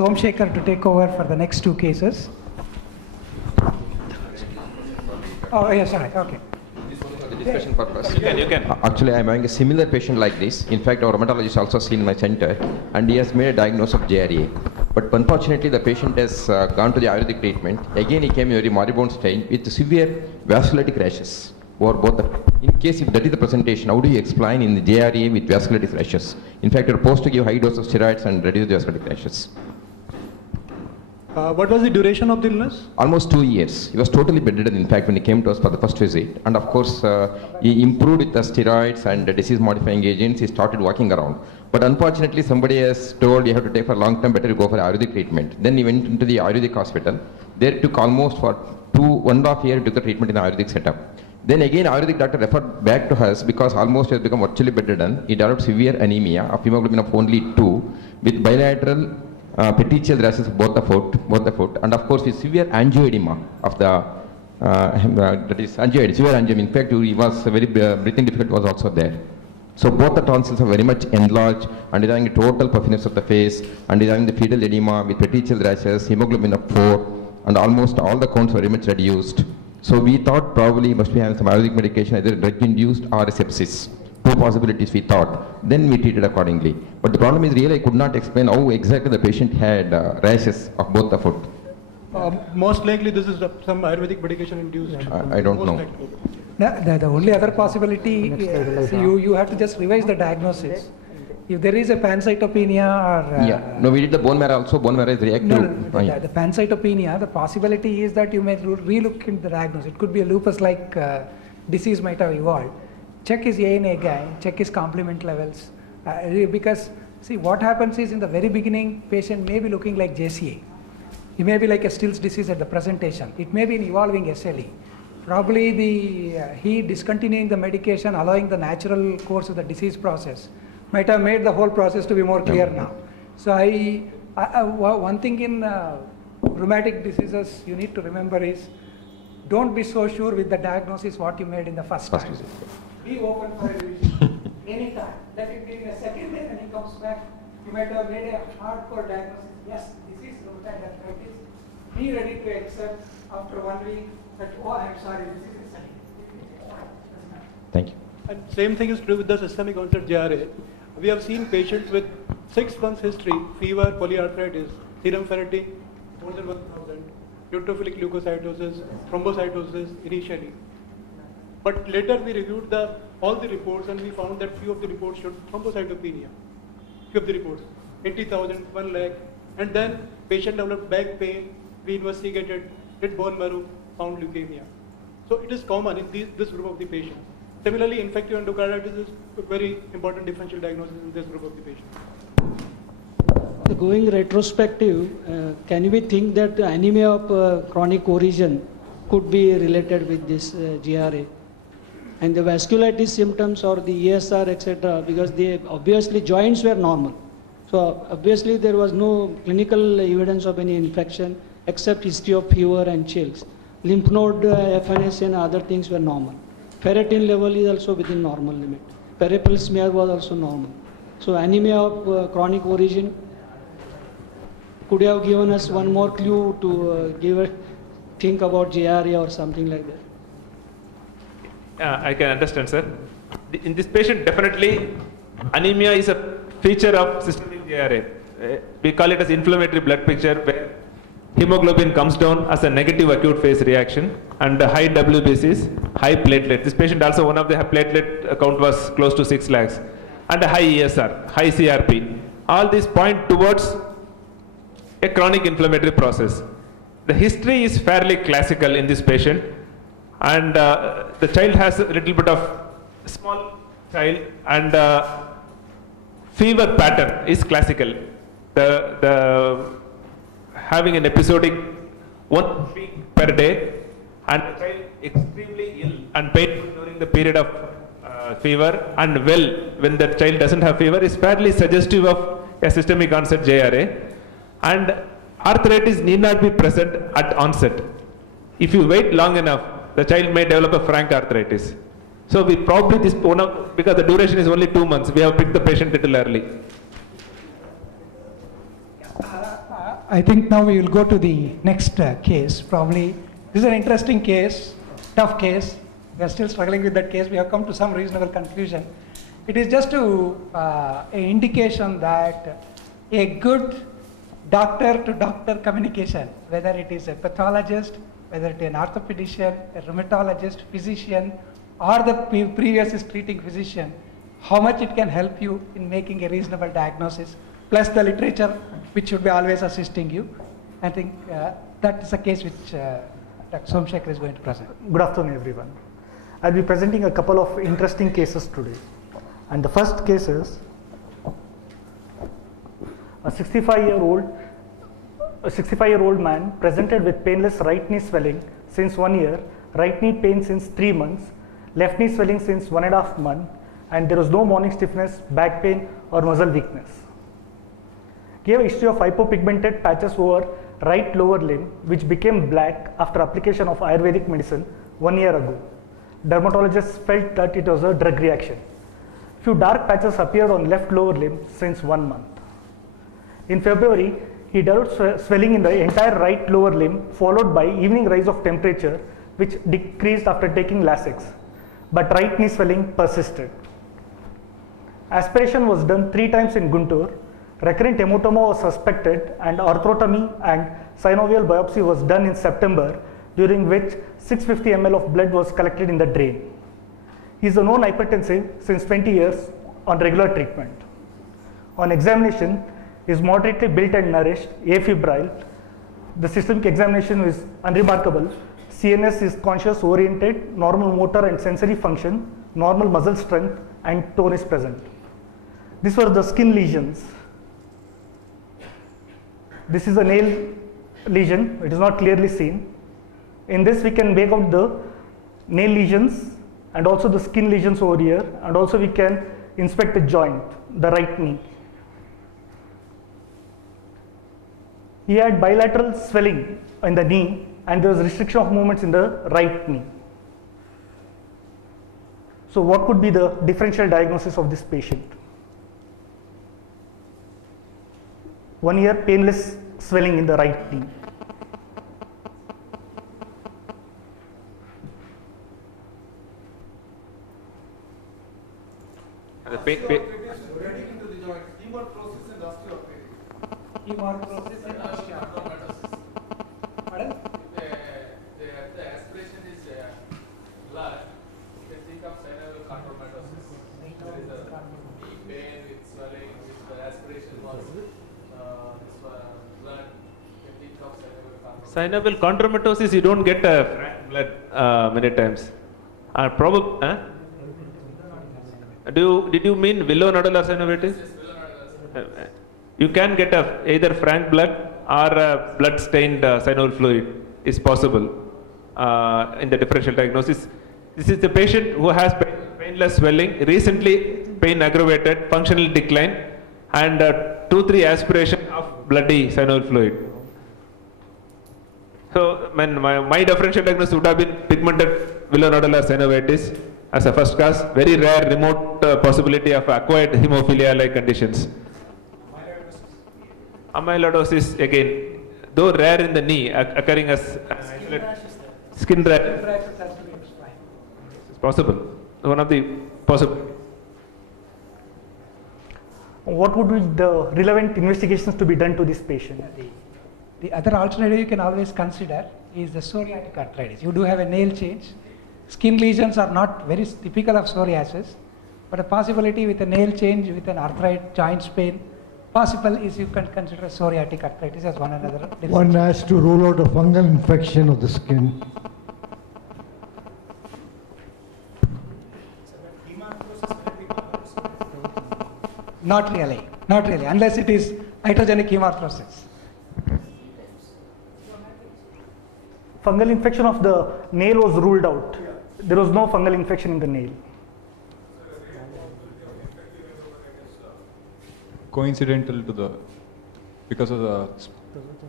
Somashekar to take over for the next two cases. Oh, yes, all right, okay. Discussion purpose. You can. Actually, I'm having a similar patient like this. In fact, our rheumatologist also seen my center, and he has made a diagnosis of JRA. But unfortunately, the patient has gone to the Ayurvedic treatment. Again, he came in very moribund state with severe vasculitic rashes. Or both. In case if that is the presentation, how do you explain in the JRA with vasculitic rashes? In fact, you're supposed to give high dose of steroids and reduce the vasculitic rashes. What was the duration of the illness? Almost 2 years. He was totally bedridden, in fact, when he came to us for the first visit. And of course, he improved with the steroids and the disease-modifying agents. He started walking around. But unfortunately, somebody has told you have to take for long term, better you go for Ayurvedic treatment. Then he went into the Ayurvedic hospital. There it took almost for 1.5 years, he took the treatment in the Ayurvedic setup. Then again, Ayurvedic doctor referred back to us because almost he has become virtually bedridden. He developed severe anemia of hemoglobin of only 2 with bilateral petechial rashes of both the foot, and of course with severe angioedema of the that is angioedema, severe angioedema. In fact, he was very breathing difficulty was also there. So both the tonsils are very much enlarged, and he's having a total puffiness of the face, and he's having the fetal edema with petechial rashes, hemoglobin of 4, and almost all the counts were very much reduced. So we thought probably he must be having some Ayurvedic medication, either drug-induced or sepsis. 2 possibilities we thought. Then we treated accordingly. But the problem is really I could not explain how exactly the patient had rashes of both the foot. Most likely this is some Ayurvedic medication induced. I don't know. The only other possibility, you have to just revise the diagnosis. If there is a pancytopenia or... No, we did the bone marrow also. Bone marrow is reactive. The pancytopenia, the possibility is that you may re-look into the diagnosis. It could be a lupus-like disease might have evolved. Check his ANA guy, check his complement levels. Because, see, what happens is in the very beginning, patient may be looking like JCA. He may be like a Still's disease at the presentation. It may be an evolving SLE. Probably he discontinuing the medication, allowing the natural course of the disease process, might have made the whole process to be more clear now. So one thing in rheumatic diseases you need to remember is, don't be so sure with the diagnosis what you made in the first time. Be open for a revision anytime. Let it be in a second day when he comes back. You might have made a hardcore diagnosis. Yes, this is rheumatoid arthritis. Be ready to accept after 1 week that, oh, I'm sorry, this is SLE. Thank you. And same thing is true with the systemic onset JRA. We have seen patients with 6 months history, fever, polyarthritis, serum ferritin, more than 1000, neutrophilic leukocytosis, thrombocytosis initially. But later we reviewed all the reports and we found that few of the reports showed thrombocytopenia. Few of the reports, 80,000, 1 lakh, and then patient developed back pain, we investigated, did bone marrow, found leukemia. So it is common in this group of the patients. Similarly, infective endocarditis is a very important differential diagnosis in this group of the patients. Going retrospective, can we think that anemia of chronic origin could be related with this GRA? And the vasculitis symptoms or the ESR, etc., because obviously joints were normal. So obviously there was no clinical evidence of any infection except history of fever and chills. Lymph node FNS and other things were normal. Ferritin level is also within normal limit. Peripheral smear was also normal. So anemia of chronic origin could have given us one more clue to think about JRA or something like that. I can understand, sir. In this patient, definitely anemia is a feature of systemic JRA. We call it as inflammatory blood picture, where hemoglobin comes down as a negative acute phase reaction, and high WBCs, high platelet. This patient also, one of the platelet count was close to 6 lakhs, and a high ESR, high CRP. All these point towards a chronic inflammatory process. The history is fairly classical in this patient, and the child has a little bit of small child, and fever pattern is classical. The having an episodic 1 week per day, and the child extremely ill and painful during the period of fever, and well when the child doesn't have fever, is fairly suggestive of a systemic onset JRA. And arthritis need not be present at onset. If you wait long enough, the child may develop a frank arthritis. So we probably because the duration is only 2 months, we have picked the patient a little early. I think now we will go to the next case. Probably this is an interesting case, tough case. We are still struggling with that case. We have come to some reasonable conclusion. It is just to an indication that a good doctor-to-doctor communication, whether it is a pathologist, whether it is an orthopedician, a rheumatologist, physician, or the previous treating physician, how much it can help you in making a reasonable diagnosis, plus the literature which should be always assisting you. I think that is a case which Dr. Somashekar is going to present. Good afternoon, everyone. I'll be presenting a couple of interesting cases today. And the first case is a 65-year-old man presented with painless right knee swelling since 1 year, right knee pain since 3 months, left knee swelling since 1.5 months, and there was no morning stiffness, back pain, or muscle weakness. Gave a history of hypopigmented patches over right lower limb, which became black after application of Ayurvedic medicine 1 year ago. Dermatologists felt that it was a drug reaction. Few dark patches appeared on left lower limb since 1 month. In February, he developed swelling in the entire right lower limb, followed by evening rise of temperature, which decreased after taking Lasix, but right knee swelling persisted. Aspiration was done 3 times in Guntur. Recurrent hematoma was suspected, and arthrotomy and synovial biopsy was done in September, during which 650 ml of blood was collected in the drain. He is a known hypertensive since 20 years on regular treatment. On examination, he is moderately built and nourished, afebrile. The systemic examination is unremarkable. CNS is conscious oriented, normal motor and sensory function, normal muscle strength, and tone is present. These were the skin lesions. This is a nail lesion, it is not clearly seen. In this we can make out the nail lesions and also the skin lesions over here, and also we can inspect the joint, the right knee. He had bilateral swelling in the knee and there was restriction of movements in the right knee. So what could be the differential diagnosis of this patient? 1 year painless swelling in the right knee. The Hemorrhages and osteoarthritis. Pardon? The aspiration is blood. You can think of synovial chondromatosis. There is a deep pain with swelling, with the aspiration was blood. You can think of synovial synovial chondromatosis. chondromatosis, you don't get frank blood many times. Did you mean villonodular synovitis? You can get either frank blood or blood stained synovial fluid is possible in the differential diagnosis. This is the patient who has painless swelling, recently pain aggravated, functional decline, and 2-3 aspiration of bloody synovial fluid. So my differential diagnosis would have been pigmented villonodular synovitis as a first cause, very rare remote possibility of acquired hemophilia like conditions. Amyloidosis again, though rare in the knee, occurring as skin rash. It's possible. One of the possible. What would be the relevant investigations to be done to this patient? The other alternative you can always consider is the psoriatic arthritis. You do have a nail change. Skin lesions are not very typical of psoriasis, but a possibility with a nail change, with an arthritis, joints pain, possible is you can consider psoriatic arthritis as one another. One has to rule out a fungal infection of the skin. Not really, unless it is iatrogenic hemarthrosis. Fungal infection of the nail was ruled out. There was no fungal infection in the nail. Coincidental to the, because of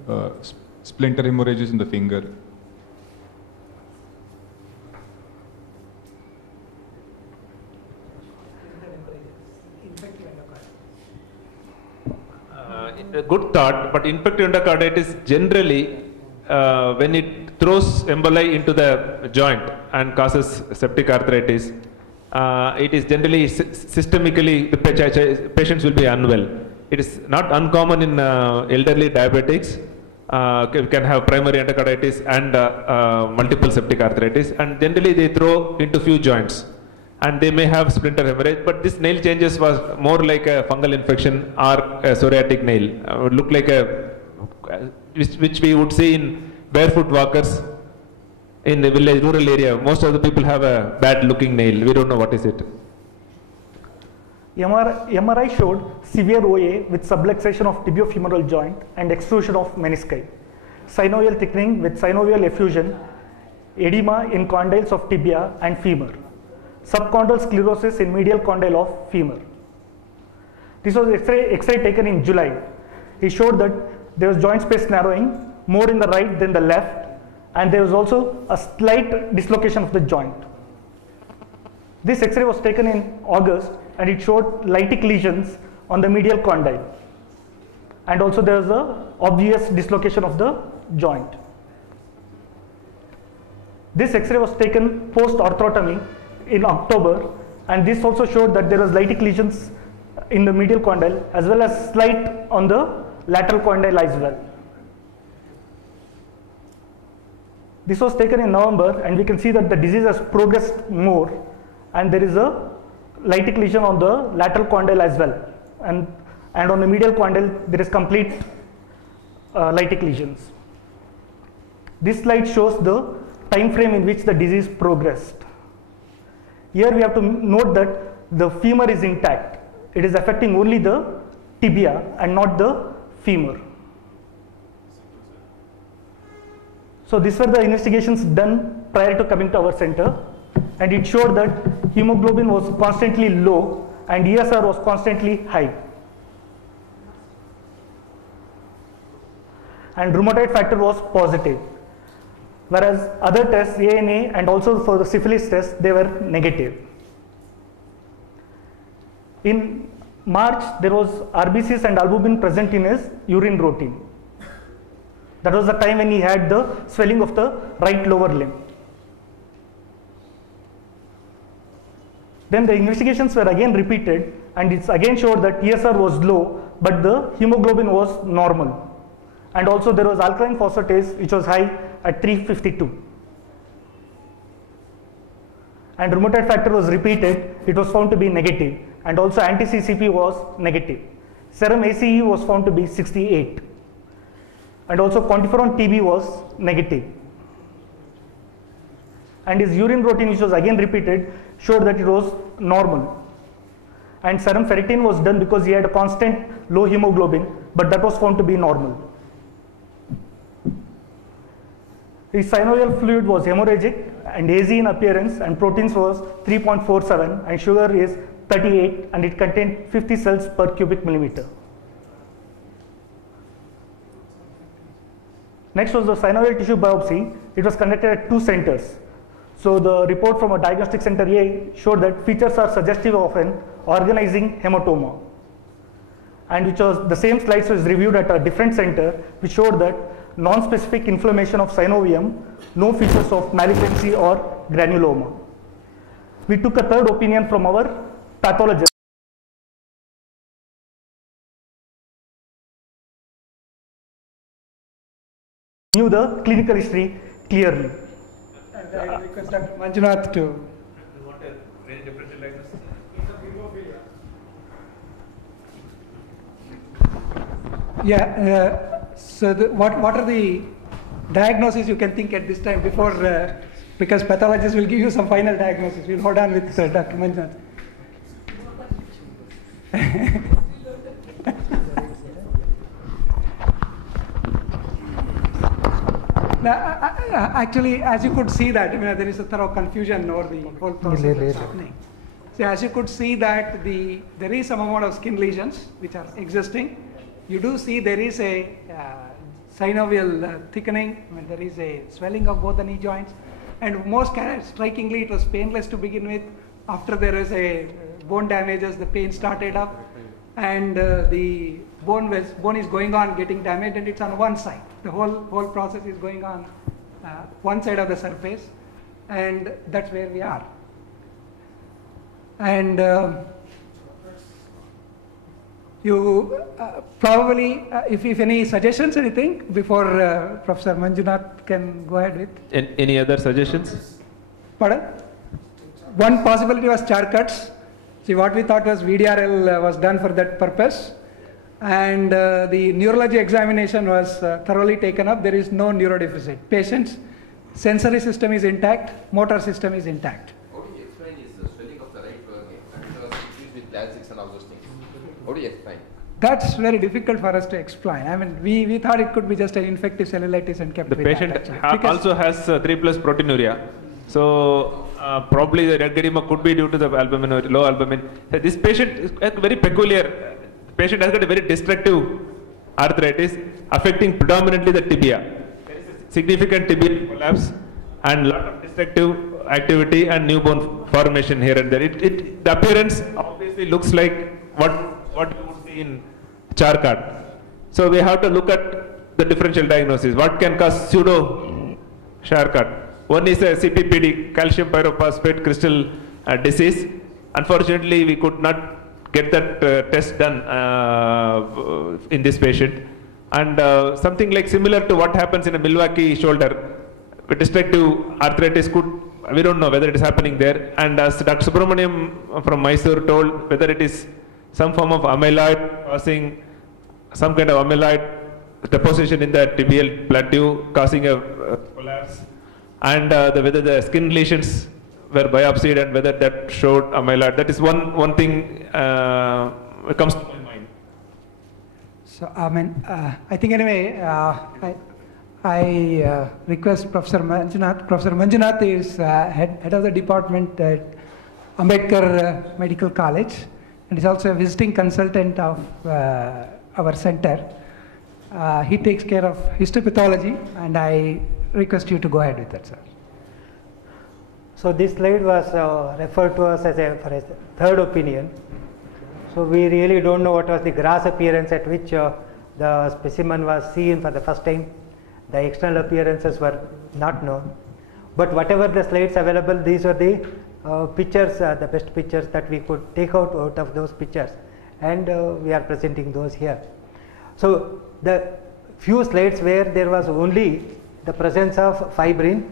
the splinter hemorrhages in the finger. a good thought, but infective endocarditis generally, when it throws emboli into the joint and causes septic arthritis, it is generally systemically the patients will be unwell. It is not uncommon in elderly diabetics. Can have primary endocarditis and multiple septic arthritis, and generally they throw into few joints, and they may have splinter hemorrhage. But this nail changes was more like a fungal infection or a psoriatic nail. Would look like a which we would see in barefoot walkers in the village, rural area. Most of the people have a bad looking nail. We don't know what is it. MRI showed severe OA with subluxation of tibiofemoral joint and extrusion of menisci, synovial thickening with synovial effusion, edema in condyles of tibia and femur, subchondral sclerosis in medial condyle of femur. This was X-ray taken in July. He showed that there was joint space narrowing more in the right than the left, and there was also a slight dislocation of the joint. This X-ray was taken in August, and it showed lytic lesions on the medial condyle, and also there was a obvious dislocation of the joint. This X-ray was taken post arthrotomy in October, and this also showed that there was lytic lesions in the medial condyle as well as slight on the lateral condyle as well. This was taken in November, and we can see that the disease has progressed more, and there is a lytic lesion on the lateral condyle as well, and on the medial condyle there is complete lytic lesions. This slide shows the time frame in which the disease progressed. Here we have to note that the femur is intact. It is affecting only the tibia and not the femur. So these were the investigations done prior to coming to our center, and it showed that hemoglobin was constantly low and ESR was constantly high. And rheumatoid factor was positive, whereas other tests, ANA and also for the syphilis test, they were negative. In March, there was RBCs and albumin present in his urine routine. That was the time when he had the swelling of the right lower limb. Then the investigations were again repeated, and it's again showed that ESR was low, but the hemoglobin was normal. And also there was alkaline phosphatase, which was high at 352. And rheumatoid factor was repeated, it was found to be negative, and also anti-CCP was negative. Serum ACE was found to be 68. And also quantiferon TB was negative. And his urine routine, which was again repeated, showed that it was normal. And serum ferritin was done because he had a constant low hemoglobin, but that was found to be normal. His synovial fluid was hemorrhagic and hazy in appearance, and proteins was 3.47 and sugar is 38, and it contained 50 cells per cubic millimeter. Next was the synovial tissue biopsy. It was conducted at 2 centers. So the report from a diagnostic center A showed that features are suggestive of an organizing hematoma, and which was the same slides was reviewed at a different center, which showed that non-specific inflammation of synovium, no features of malignancy or granuloma. We took a third opinion from our pathologist. Knew the clinical history clearly. I request Dr. Manjunath to. You want a very differential diagnosis? Yeah, so what are the diagnoses you can think at this time before, because pathologists will give you some final diagnosis. We'll hold on with Dr. Manjunath. Now, actually, as you could see that, there is a thorough confusion over the whole process that's happening. So as you could see that there is some amount of skin lesions which are existing. You do see there is a synovial thickening, there is a swelling of both the knee joints, and most strikingly it was painless to begin with. After there is a bone damages, the pain started up, and the bone is going on getting damaged, and it's on one side. The whole process is going on one side of the surface, and that's where we are. And you probably, if any suggestions, anything before Professor Manjunath can go ahead with? Any other suggestions? Pardon? One possibility was char cuts. See, what we thought was VDRL was done for that purpose, and the neurology examination was thoroughly taken up. There is no neurodeficit. Patient's sensory system is intact, motor system is intact. How do you explain is the swelling of the right vertebrae and issues with Lasix and all those things? How do you explain? That's very difficult for us to explain. I mean, we thought it could be just an infective cellulitis and kept The with patient that, also has 3+ proteinuria. So probably the red edema could be due to the albumin or low albumin. This patient is very peculiar. The patient has got a very destructive arthritis affecting predominantly the tibia. There is a significant tibial collapse and lot of destructive activity and new bone formation here and there. The appearance obviously looks like what you would see in Charcot. So we have to look at the differential diagnosis. What can cause pseudo Charcot? One is a CPPD, calcium pyrophosphate crystal disease. Unfortunately, we could not get that test done in this patient. And something like similar to what happens in a Milwaukee shoulder, with destructive arthritis we don't know whether it is happening there. And as Dr. Subramaniam from Mysore told, whether it is some form of amyloid causing some kind of amyloid deposition in the tibial plateau causing a collapse, and whether the skin lesions were biopsied and whether that showed amyloid. That is one thing that comes to my mind. So I think anyway, I request Professor Manjunath. Professor Manjunath is head of the department at Ambedkar Medical College, and is also a visiting consultant of our center. He takes care of histopathology, and I request you to go ahead with that, sir. So this slide was referred to us as for a third opinion. So we really don't know what was the gross appearance at which the specimen was seen for the first time. The external appearances were not known. But whatever the slides available, these were the pictures, the best pictures that we could take out of those pictures, and we are presenting those here. So the few slides where there was only the presence of fibrin,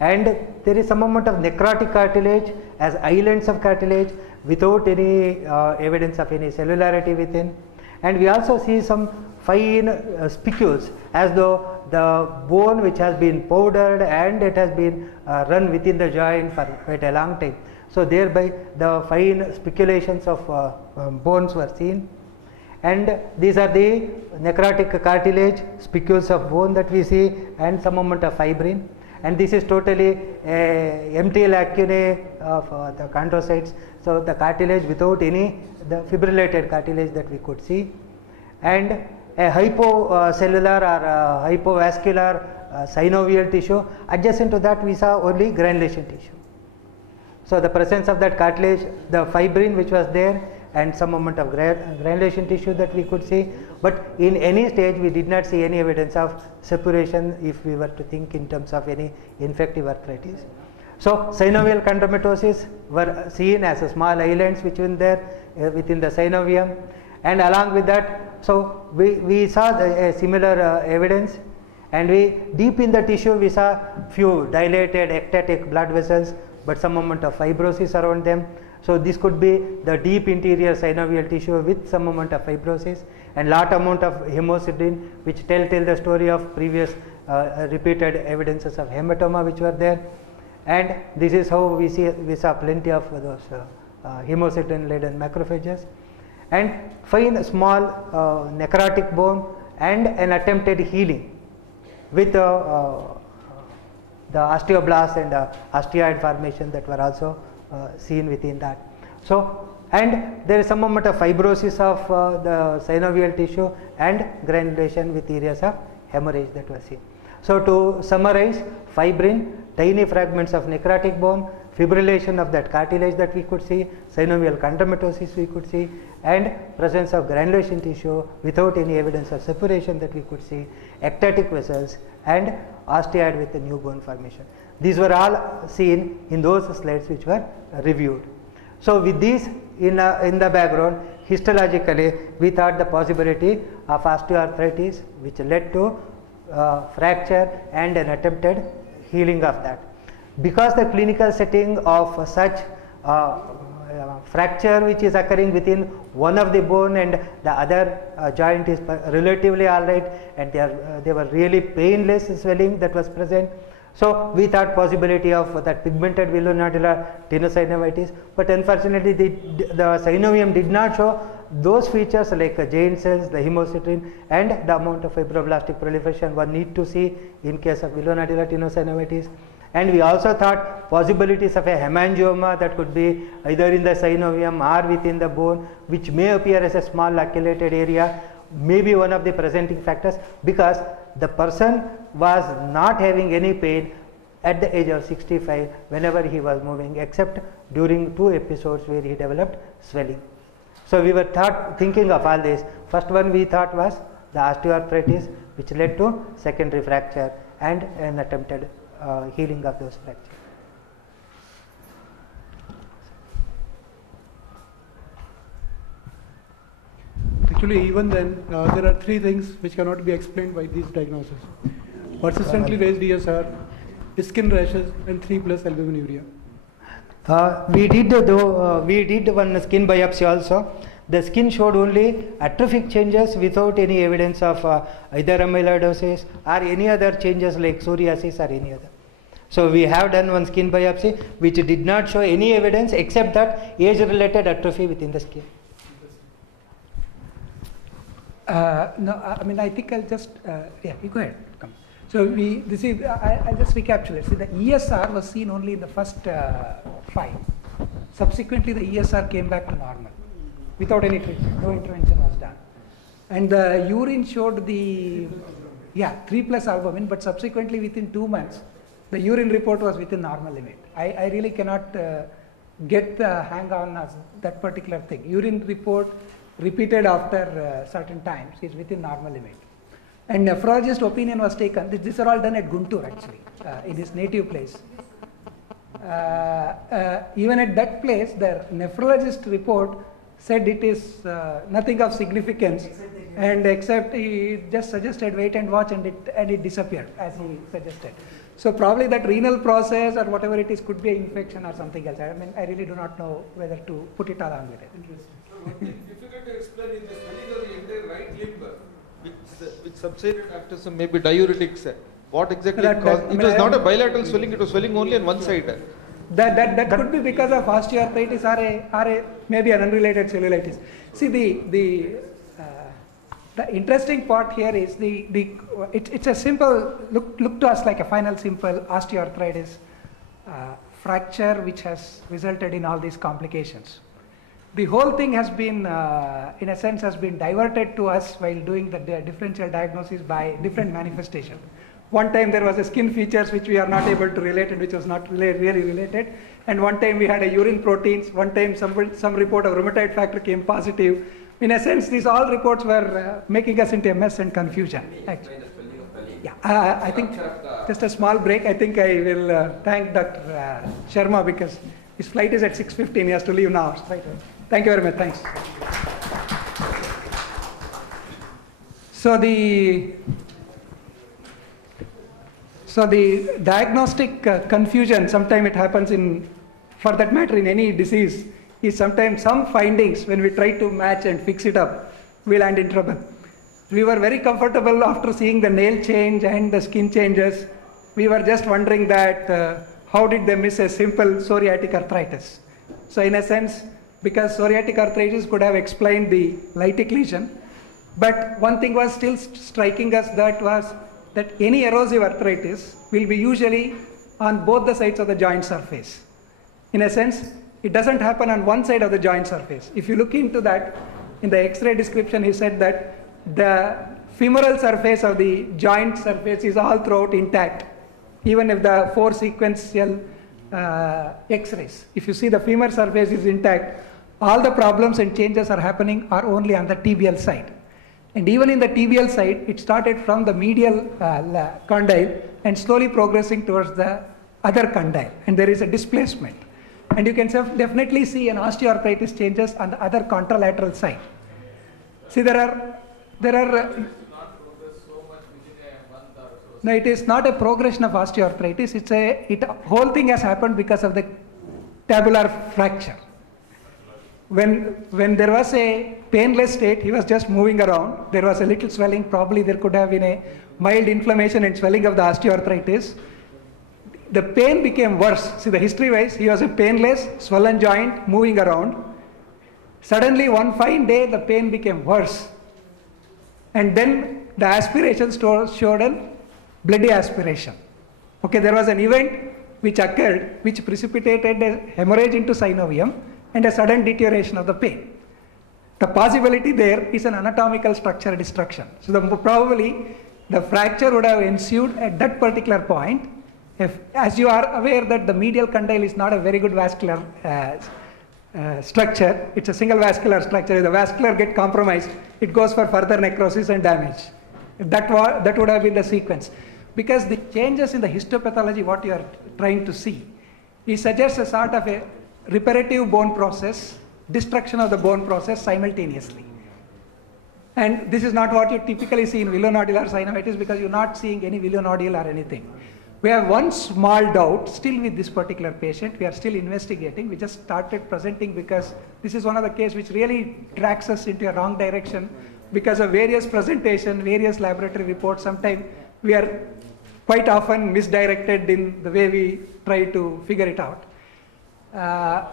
and there is some amount of necrotic cartilage as islands of cartilage without any evidence of any cellularity within, and we also see some fine spicules as though the bone which has been powdered and it has been run within the joint for quite a long time. So thereby the fine speculations of bones were seen, and these are the necrotic cartilage, spicules of bone that we see, and some amount of fibrin, and this is totally empty lacunae of the chondrocytes. So the cartilage without any the fibrillated cartilage that we could see, and a hypocellular or hypovascular synovial tissue. Adjacent to that we saw only granulation tissue. So the presence of that cartilage, the fibrin which was there, and some amount of granulation tissue that we could see, but in any stage we did not see any evidence of separation if we were to think in terms of any infective arthritis. So synovial chondromatosis were seen as a small islands which were there within the synovium, and along with that, so we saw a similar evidence, and we deep in the tissue we saw few dilated ectatic blood vessels, but some amount of fibrosis around them. So this could be the deep interior synovial tissue with some amount of fibrosis, and lot amount of hemosiderin, which tell the story of previous repeated evidences of hematoma which were there, and this is how we saw plenty of those hemosiderin laden macrophages, and fine small necrotic bone, and an attempted healing with the osteoblasts and osteoid formation that were also seen within that. So, and there is some amount of fibrosis of the synovial tissue and granulation with areas of hemorrhage that was seen. So to summarize, fibrin, tiny fragments of necrotic bone, fibrillation of that cartilage that we could see, synovial chondromatosis we could see, and presence of granulation tissue without any evidence of separation that we could see, ectatic vessels, and osteoid with the new bone formation. These were all seen in those slides which were reviewed. So with these in the background, histologically we thought the possibility of osteoarthritis, which led to fracture and an attempted healing of that. Because the clinical setting of such fracture which is occurring within one of the bone and the other joint is relatively alright, and they were really painless swelling that was present. So we thought possibility of that pigmented villonodular tenosynovitis, but unfortunately the synovium did not show those features like giant cells, the hemocytin, and the amount of fibroblastic proliferation one need to see in case of villonodular tenosynovitis. And we also thought possibilities of a hemangioma that could be either in the synovium or within the bone, which may appear as a small laculated area, may be one of the presenting factors, because the person was not having any pain at the age of 65 whenever he was moving, except during 2 episodes where he developed swelling. So we were thinking of all this. First one we thought was the osteoarthritis, which led to secondary fracture and an attempted healing of those fractures. Actually, even then, there are 3 things which cannot be explained by these diagnoses: persistently raised ESR, skin rashes, and 3+ albuminuria. We did one skin biopsy also. The skin showed only atrophic changes without any evidence of either amyloidosis or any other changes like psoriasis or any other. So we have done one skin biopsy which did not show any evidence except that age-related atrophy within the skin. No, I mean, I think I'll just, yeah, you go ahead. Come. So I'll just recapitulate. See, the ESR was seen only in the first 5. Subsequently, the ESR came back to normal without any treatment. No intervention was done. And the urine showed 3+ albumin, but subsequently within 2 months, the urine report was within normal limit. I really cannot get the hang on that particular thing. Urine report repeated after certain times is within normal limit. And nephrologist opinion was taken. These are all done at Guntur actually, in his native place. Even at that place, the nephrologist report said it is nothing of significance, and except he just suggested wait and watch, and it disappeared as he suggested. So probably that renal process or whatever it is could be an infection or something else. I mean, I really do not know whether to put it along with it. Interesting. Difficult to explain in the swelling of the entire right limb, which subsided after some maybe diuretics. What exactly caused? It was not a bilateral swelling; it was swelling only on one side. That could be because of osteoarthritis or maybe an unrelated cellulitis. See, the interesting part here is it's a simple look to us like a final simple osteoarthritis fracture which has resulted in all these complications. The whole thing has been, in a sense, has been diverted to us while doing the differential diagnosis by different manifestation. One time there was a skin features which we are not able to relate and which was not really related. And one time we had a urine proteins. One time some report of rheumatoid factor came positive. In a sense, these all reports were making us into a mess and confusion. Actually. Yeah, I think just a small break. I think I will thank Dr. Sharma because his flight is at 6:15. He has to leave now. Right. Thank you very much. Thanks. So the diagnostic confusion, sometimes it happens for that matter in any disease, is sometimes some findings when we try to match and fix it up, we land in trouble. We were very comfortable after seeing the nail change and the skin changes. We were just wondering that how did they miss a simple psoriatic arthritis? So in a sense, because psoriatic arthritis could have explained the lytic lesion, but one thing was still striking us, that any erosive arthritis will be usually on both the sides of the joint surface. In a sense, it doesn't happen on one side of the joint surface. If you look into that, in the X-ray description, he said that the femoral surface of the joint surface is all throughout intact, even if the 4 sequential X-rays. If you see the femur surface is intact, all the problems and changes are happening are only on the tibial side. And even in the tibial side, it started from the medial condyle and slowly progressing towards the other condyle, and there is a displacement. And you can definitely see an osteoarthritis changes on the other contralateral side. See, there are no, it is not a progression of osteoarthritis. It's whole thing has happened because of the tabular fracture. When there was a painless state, he was just moving around. There was a little swelling. Probably there could have been a mild inflammation and swelling of the osteoarthritis. The pain became worse. See, the history-wise, he was a painless, swollen joint, moving around. Suddenly, one fine day, the pain became worse. And then the aspirations showed a bloody aspiration. Okay, there was an event which occurred, which precipitated a hemorrhage into synovium and a sudden deterioration of the pain. The possibility there is an anatomical structure destruction. So probably the fracture would have ensued at that particular point. As you are aware that the medial condyle is not a very good vascular structure, it's a single vascular structure. If the vascular get compromised, it goes for further necrosis and damage. That would have been the sequence. Because the changes in the histopathology, what you are trying to see, it suggests a sort of a reparative bone process, destruction of the bone process simultaneously. And this is not what you typically see in villonodular synovitis, because you're not seeing any vilonodule or anything. We have one small doubt still with this particular patient. We are still investigating. We just started presenting because this is one of the cases which really drags us into a wrong direction because of various presentation, various laboratory reports. Sometimes we are quite often misdirected in the way we try to figure it out.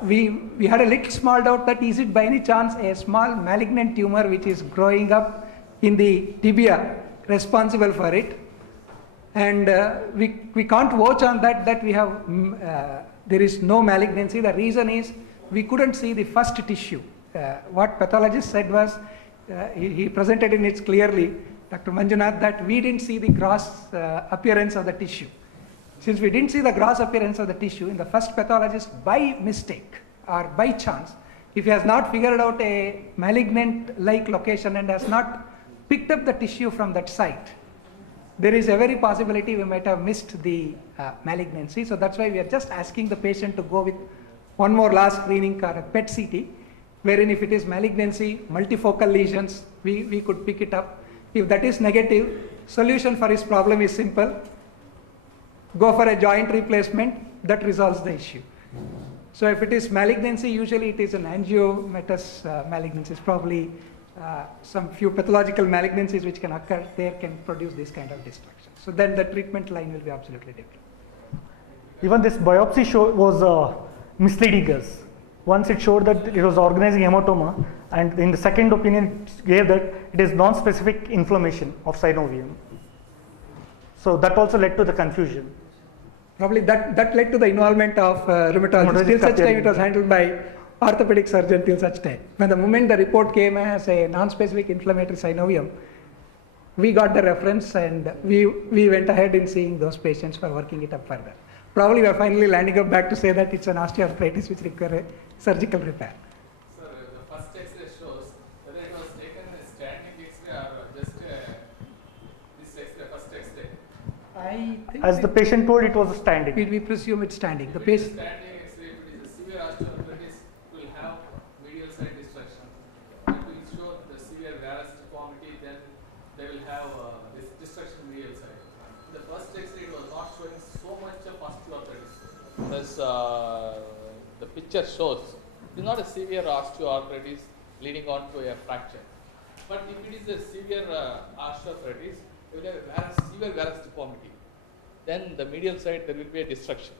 We had a little small doubt that is it by any chance a small malignant tumor which is growing up in the tibia responsible for it. And we can't vouch on that we have, there is no malignancy. The reason is we couldn't see the first tissue. What pathologist said was, he presented in it clearly, Dr. Manjunath, that we didn't see the gross appearance of the tissue. Since we didn't see the gross appearance of the tissue, in the first pathologist, by mistake or by chance, if he has not figured out a malignant-like location and has not picked up the tissue from that site, there is a very possibility we might have missed the malignancy. So that's why we are just asking the patient to go with one more last screening or a PET CT, wherein if it is malignancy, multifocal lesions, we could pick it up. If that is negative, solution for his problem is simple. Go for a joint replacement, that resolves the issue. So if it is malignancy, usually it is an angiomatous malignancy. It's probably some few pathological malignancies which can occur there can produce this kind of destruction. So then the treatment line will be absolutely different. Even this biopsy was misleading us. Once it showed that it was organizing hematoma, and in the second opinion it gave that it is non-specific inflammation of synovium. So that also led to the confusion. Probably that led to the involvement of rheumatologists. Till such time it was handled by orthopedic surgeon till such time. When the moment the report came as a non-specific inflammatory synovium, we got the reference and we went ahead in seeing those patients for working it up further. Probably we are finally landing up back to say that it's an osteoarthritis which requires a surgical repair. Sir, the first X-ray shows whether it was taken a standing X-ray or just this X-ray, first X-ray. I think as the patient told, it was standing. We presume it's standing. The If it is patient. standing X-ray, if it is a severe osteoarthritis, will have medial side destruction. If it will show the severe varus deformity, then they will have this destruction medial side. In the first X-ray, it was not showing so much of osteoarthritis. As the picture shows, it is not a severe osteoarthritis leading on to a fracture. But if it is a severe osteoarthritis, you will have severe varus deformity. Then the medial side there will be a destruction.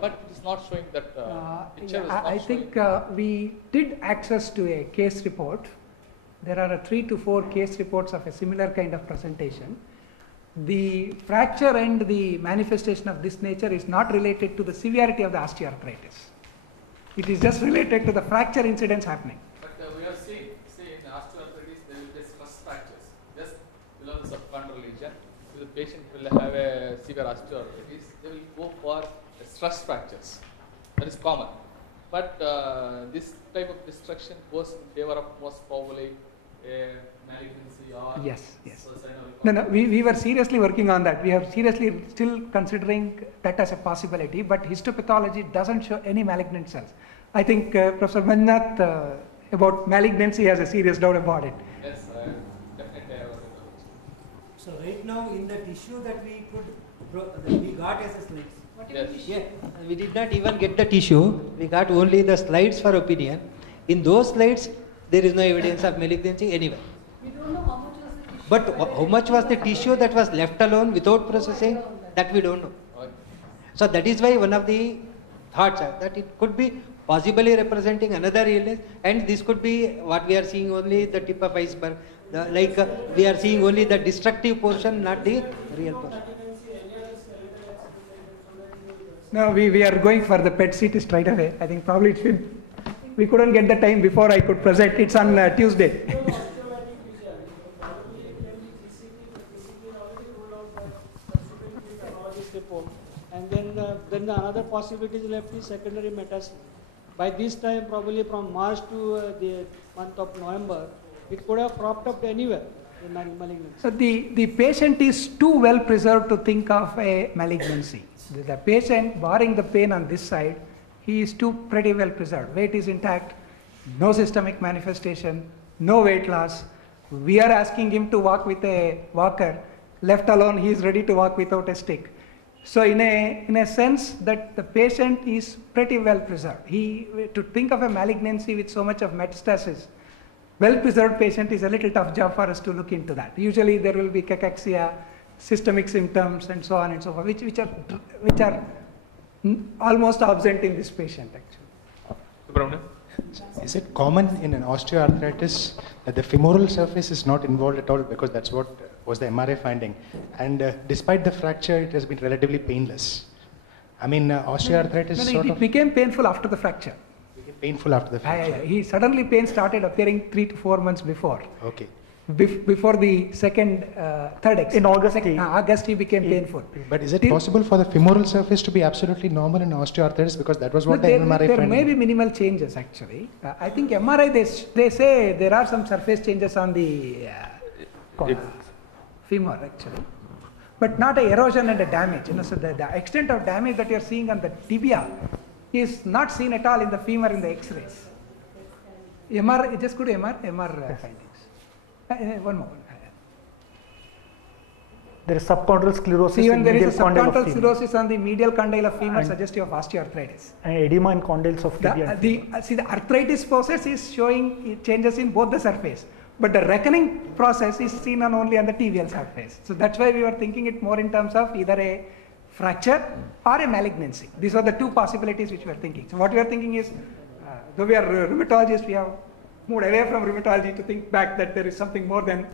But it is not showing that picture. I think we did access to a case report. There are 3 to 4 case reports of a similar kind of presentation. The fracture and the manifestation of this nature is not related to the severity of the osteoarthritis. It is just related to the fracture incidents happening. But we have seen, in osteoarthritis, there will be stress fractures just below the subchondral region. With patient will have a severe osteoarthritis, they will go for stress fractures. That is common. But this type of destruction goes in favor of most probably a malignancy or Yes, yes. suicidal. No, we were seriously working on that. We are seriously still considering that as a possibility, but histopathology doesn't show any malignant cells. I think Professor Mannath about malignancy has a serious doubt about it. Yes, definitely I have a doubt. So right now in the tissue that we got as a slides. Yes. Yeah, we did not even get the tissue. We got only the slides for opinion. In those slides, there is no evidence of malignancy anywhere. We don't know how much was the tissue. But how much was the tissue that was left alone without processing? That we don't know. Okay. So that is why one of the thoughts are that it could be possibly representing another illness, and this could be what we are seeing only the tip of iceberg. We are seeing only the destructive portion, not the real portion. No, we are going for the PET CT straight away. I think probably it should. We couldn't get the time before I could present. It's on Tuesday. And then the another possibility is left is secondary metastasis. By this time, probably from March to the month of November, it could have cropped up anywhere, the malignancy. So the patient is too well preserved to think of a malignancy. The patient, barring the pain on this side, he is too pretty well preserved. Weight is intact, no systemic manifestation, no weight loss. We are asking him to walk with a walker. Left alone, he is ready to walk without a stick. So in a sense that the patient is pretty well preserved. To think of a malignancy with so much of metastasis, well preserved patient is a little tough job for us to look into that. Usually there will be cachexia, systemic symptoms and so on and so forth, which are almost absent in this patient actually. Is it common in an osteoarthritis that the femoral surface is not involved at all, because that's what was the MRI finding, and despite the fracture it has been relatively painless? I mean osteoarthritis It became painful after the fracture. Painful after the fracture. He suddenly pain started appearing 3 to 4 months before. Okay. Before the third X. In August. August he became painful. But is it possible for the femoral surface to be absolutely normal in osteoarthritis, because that was what the MRI There finding? may be minimal changes actually. I think MRI they say there are some surface changes on the femur actually, but not a erosion and a damage. So the extent of damage that you are seeing on the tibia is not seen at all in the femur in the X-rays. MR, just go to MR findings. One more. There is subchondral sclerosis. Even there is a medial condyle of subchondral femur. sclerosis on the medial condyle of femur suggestive of osteoarthritis. And edema in condyles of tibia. The arthritis process is showing changes in both the surface, but the reckoning process is seen only on the tibial surface. So that's why we were thinking it more in terms of either a fracture or a malignancy. These are the two possibilities which we are thinking. So what we are thinking is, though we are rheumatologists, we have moved away from rheumatology to think back that there is something more than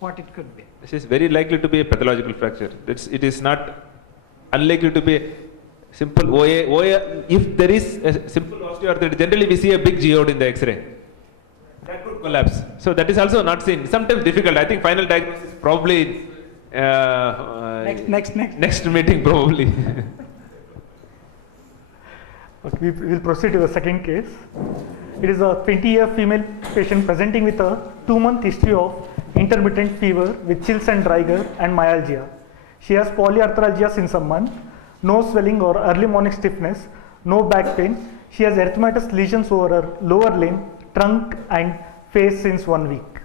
what it could be. This is very likely to be a pathological fracture. It is not unlikely to be a simple OA. If there is a simple osteoarthritis, generally we see a big geode in the X-ray. That could collapse. So that is also not seen. Sometimes difficult. I think final diagnosis probably next meeting probably. Okay, we will proceed to the second case. It is a 20-year female patient presenting with a 2-month history of intermittent fever with chills and rigor and myalgia. She has polyarthralgia since a month, no swelling or early morning stiffness, no back pain. She has erythematous lesions over her lower limb, trunk and face since 1 week.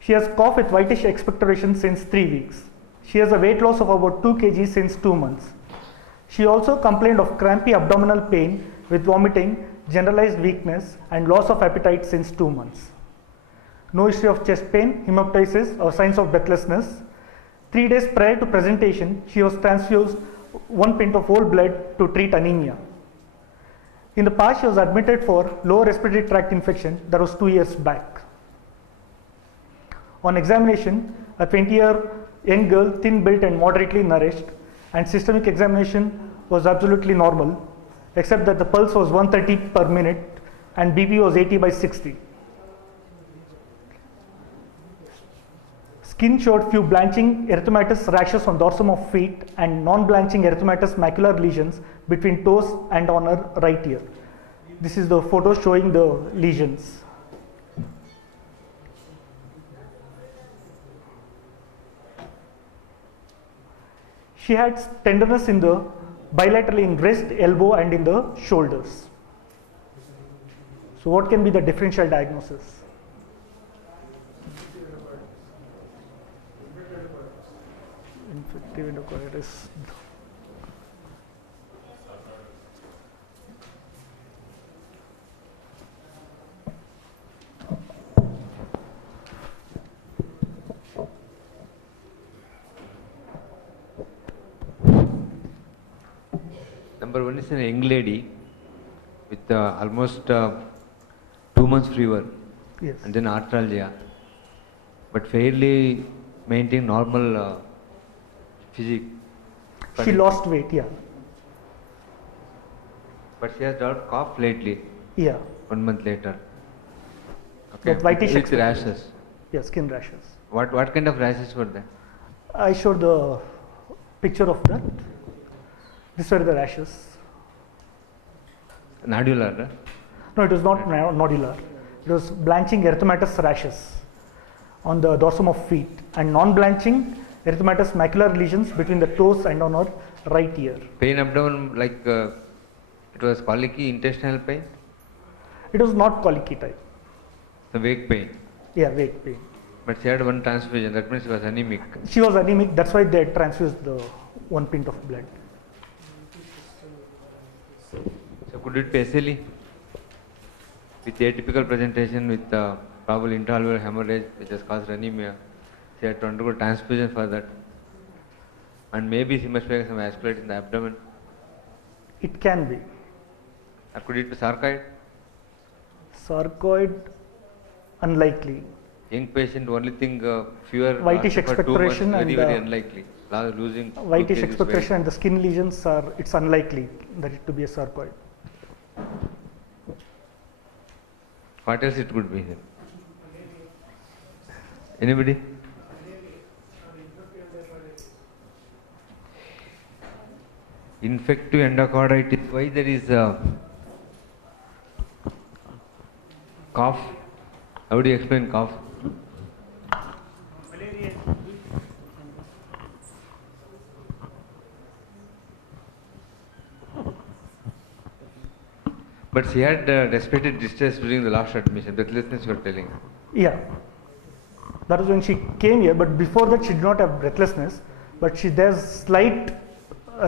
She has cough with whitish expectoration since 3 weeks. She has a weight loss of about 2 kg since 2 months. She also complained of crampy abdominal pain with vomiting, generalized weakness and loss of appetite since 2 months. No history of chest pain, hemoptysis or signs of breathlessness. 3 days prior to presentation, she was transfused 1 pint of whole blood to treat anemia. In the past, she was admitted for lower respiratory tract infection that was 2 years back. On examination, a 20-year young girl, thin built and moderately nourished, and systemic examination was absolutely normal, except that the pulse was 130 per minute and BP was 80/60. Skin showed few blanching erythematous rashes on dorsum of feet and non-blanching erythematous macular lesions between toes and on her right ear. This is the photo showing the lesions. She had tenderness in the bilaterally in wrist, elbow and in the shoulders. So what can be the differential diagnosis? Infective endocarditis. Number one is an young lady with almost 2 months fever, yes, and then arthralgia, but fairly maintaining normal physique. She lost weight, yeah. But she has developed cough lately. Yeah. 1 month later. Okay. But whitish with rashes. Yeah, skin rashes. What kind of rashes were there? I showed the picture of that. These were the rashes. Nodular? No, it was not nodular. It was blanching erythematous rashes on the dorsum of feet and non-blanching erythematous macular lesions between the toes and on her right ear. Pain abdomen, like it was colicky, intestinal pain? It was not colicky type. The vague pain? Yeah, vague pain. But she had one transfusion, that means she was anemic. She was anemic, that's why they transfused the 1 pint of blood. So could it be SLE? With atypical presentation with probably intraalveolar hemorrhage which has caused anemia. She had to undergo transfusion for that. And maybe she must have some vasculitis in the abdomen. It can be. Or could it be sarcoid? Sarcoid, unlikely. Young patient, only thing fewer Whitish expectoration very, and very unlikely. Losing whitish expectoration and the skin lesions are, it's unlikely that it to be a sarcoid. What else it could be here? Anybody? Infective endocarditis, why there is cough? How do you explain cough? But she had respiratory distress during the last admission, breathlessness you were telling. Yeah, that was when she came here, but before that she did not have breathlessness, but there's slight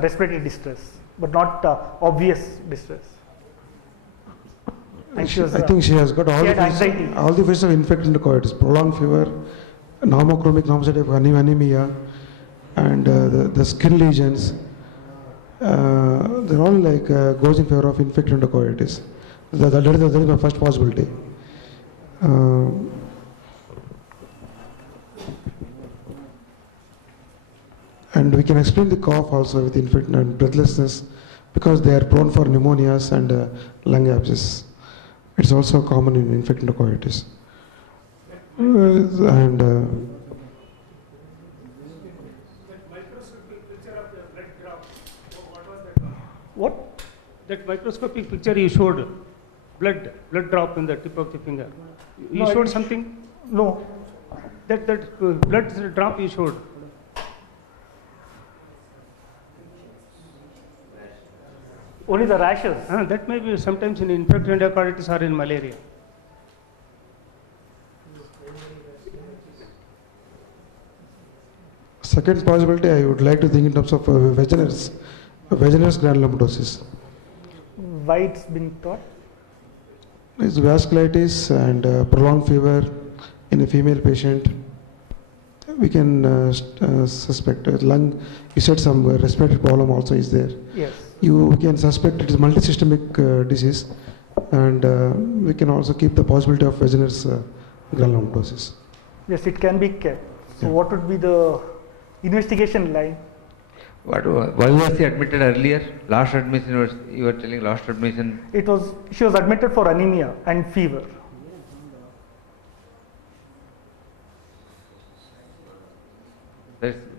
respiratory distress, but not obvious distress. And I think she has got all the phases of infected endocarditis, prolonged fever, normochromic normocytic anemia, and the skin lesions. They're all like goes in favor of infected endocarditis. That is my first possibility. And we can explain the cough also with infection and breathlessness because they are prone for pneumonias and lung abscess. It's also common in infected endocarditis. What? That microscopic picture you showed, blood drop in the tip of the finger. You No, showed something? No. That blood drop you showed. Only the rashes. That may be sometimes in infected endocarditis or in malaria. Second possibility, I would like to think in terms of vaginous granulomatosis. Why it's been thought? It's vasculitis and prolonged fever in a female patient. We can suspect lung. You said some respiratory problem also is there. Yes. You can suspect it is multisystemic disease, and we can also keep the possibility of vaginous granulomatosis. Yes, it can be kept. So what would be the investigation line? Why was she admitted earlier? Last admission, you were telling last admission. She was admitted for anemia and fever.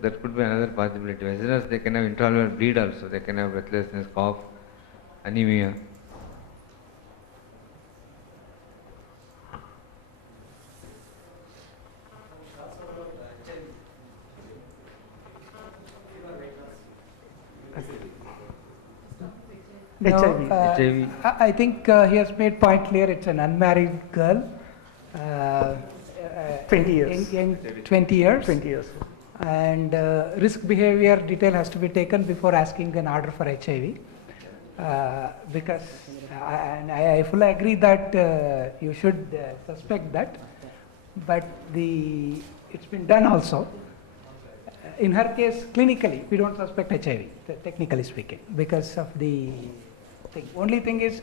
that could be another possibility. Whereas they can have intolerant bleed also. They can have breathlessness, cough, anemia. No, HIV. I think he has made point clear. It's an unmarried girl. 20 years. In 20 years. 20 years. And risk behavior detail has to be taken before asking an order for HIV. Because I fully agree that you should suspect that. But it's been done also. In her case, clinically, we don't suspect HIV, technically speaking, because of the thing. Only thing is,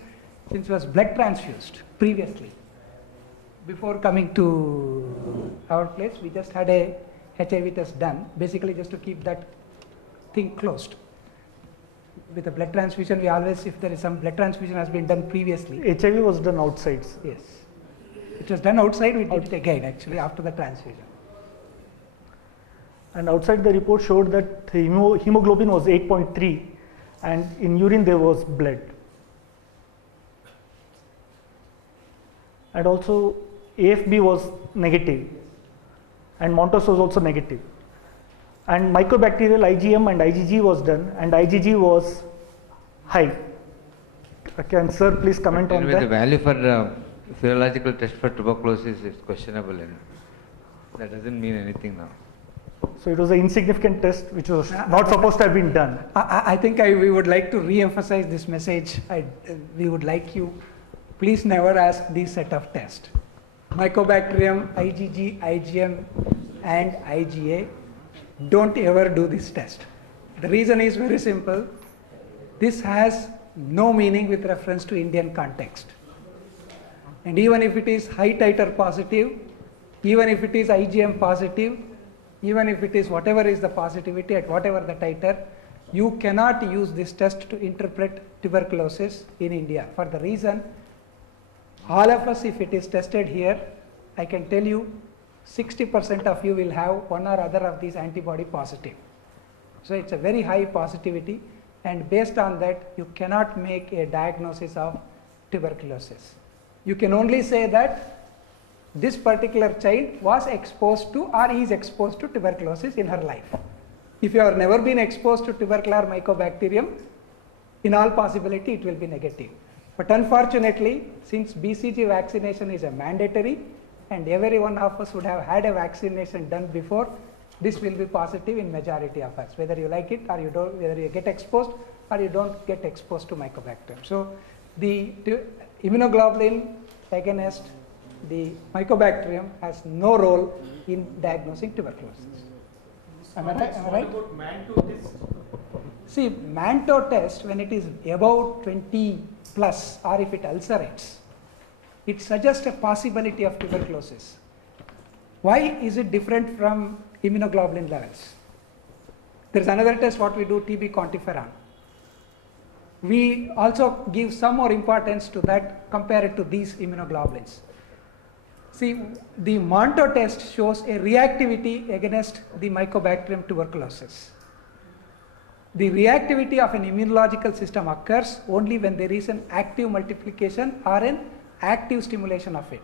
since it was blood transfused previously, before coming to our place, we just had a HIV test done, basically just to keep that thing closed. With a blood transfusion, we always, if there is some blood transfusion has been done previously. HIV was done outside. Yes. It was done outside, we did it again actually after the transfusion. And outside the report showed that the hemoglobin was 8.3 and in urine there was blood. And also AFB was negative and Montos was also negative. And mycobacterial IgM and IgG was done and IgG was high. Can sir please comment on that? The value for serological test for tuberculosis is questionable. That doesn't mean anything now. So it was an insignificant test which was not supposed to have been done. I think we would like to re-emphasize this message. We would like you, please never ask this set of tests. Mycobacterium, IgG, IgM and IgA, don't ever do this test. The reason is very simple. This has no meaning with reference to Indian context. And even if it is high titer positive, even if it is IgM positive, even if it is whatever is the positivity at whatever the titer, you cannot use this test to interpret tuberculosis in India. For the reason, all of us, if it is tested here, I can tell you 60% of you will have one or other of these antibody positive. So it's a very high positivity, and based on that you cannot make a diagnosis of tuberculosis. You can only say that this particular child was exposed to or is exposed to tuberculosis in her life. If you have never been exposed to tubercular mycobacterium, in all possibility it will be negative. But unfortunately, since BCG vaccination is a mandatory and every one of us would have had a vaccination done before, this will be positive in majority of us, whether you like it or you don't, whether you get exposed or you don't get exposed to mycobacterium. So the immunoglobulin against the mycobacterium has no role in diagnosing tuberculosis. Am I right? What about Manto test? See, Manto test, when it is about 20 plus or if it ulcerates, it suggests a possibility of tuberculosis. Why is it different from immunoglobulin levels? There is another test what we do, TB quantiferon. We also give some more importance to that compared to these immunoglobulins. See, the Manto test shows a reactivity against the Mycobacterium tuberculosis. The reactivity of an immunological system occurs only when there is an active multiplication or an active stimulation of it.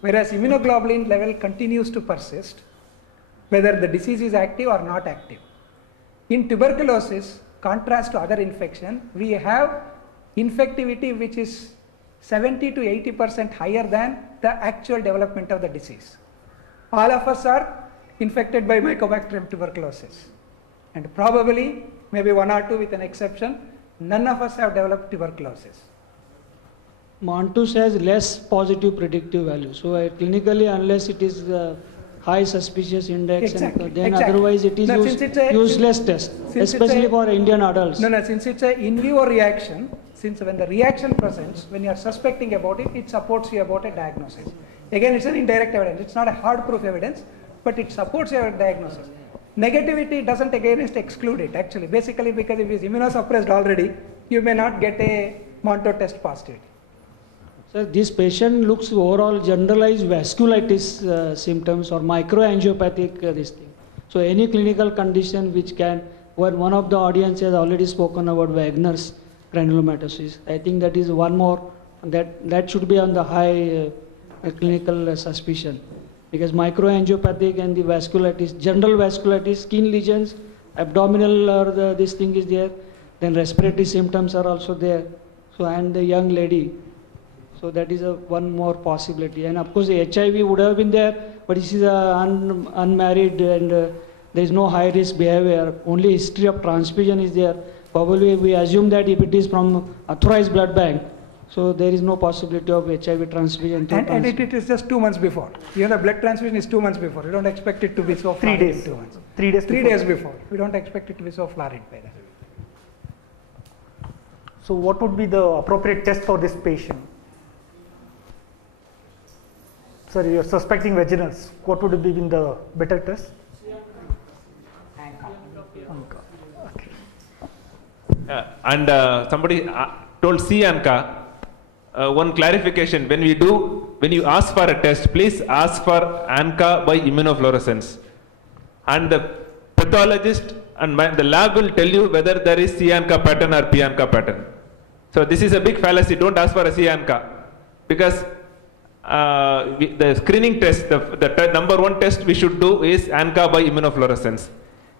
Whereas immunoglobulin level continues to persist, whether the disease is active or not active. In tuberculosis, contrast to other infection, we have infectivity which is 70 to 80% higher than the actual development of the disease. All of us are infected by Mycobacterium tuberculosis, and probably maybe one or two with an exception, none of us have developed tuberculosis. Mantoux has less positive predictive value. So clinically, unless it is high suspicious index, Exactly, and then exactly. otherwise it is useless test, especially for Indian adults. No, since it's an in vivo reaction, since when the reaction presents, when you are suspecting about it, it supports you about a diagnosis. Again, it's an indirect evidence. It's not a hard proof evidence, but it supports your diagnosis. Negativity doesn't against exclude it actually, basically because if it's immunosuppressed already, you may not get a Manto test positivity. So this patient looks overall generalized vasculitis symptoms or microangiopathic this thing. So any clinical condition which can, where one of the audience has already spoken about Wagner's granulomatosis. I think that is one more, that should be on the high clinical suspicion. Because microangiopathic and the vasculitis, general vasculitis, skin lesions, abdominal or this thing is there, then respiratory symptoms are also there. So, and the young lady. So that is one more possibility. And of course the HIV would have been there, but this is unmarried and there is no high risk behavior. Only history of transfusion is there. Probably we assume that if it is from authorized blood bank, so there is no possibility of HIV transfusion. And it is just 2 months before. You know, the blood transfusion is 2 months before. We don't expect it to be so far 3 days. 2 months. 3 days. 3 days before. We don't expect it to be so florid by then. So what would be the appropriate test for this patient? Sir, you are suspecting vaginals. What would be the better test? Somebody told C ANCA. One clarification: when you ask for a test, please ask for ANCA by immunofluorescence, and the pathologist and the lab will tell you whether there is C ANCA pattern or P ANCA pattern. So this is a big fallacy. Don't ask for a C ANCA, because the screening test, the number one test we should do is ANCA by immunofluorescence.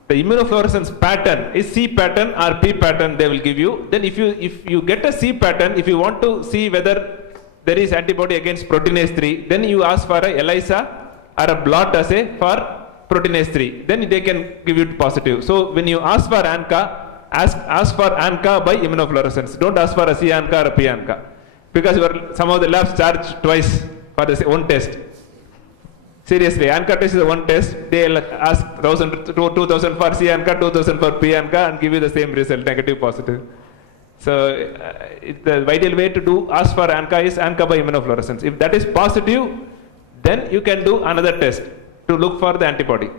The immunofluorescence pattern is C pattern or P pattern they will give you. Then if you get a C pattern, if you want to see whether there is antibody against proteinase 3, then you ask for a ELISA or a blot assay for proteinase 3. Then they can give you positive. So when you ask for ANCA, ask for ANCA by immunofluorescence. Don't ask for a C ANCA or a P ANCA, because some of the labs charge twice for the one test. Seriously, ANCA test is one test. They'll ask 2,000 for C ANCA, 2,000 for P ANCA, and give you the same result, negative, positive. So the ideal way to ask for ANCA is ANCA by immunofluorescence. If that is positive, then you can do another test to look for the antibody,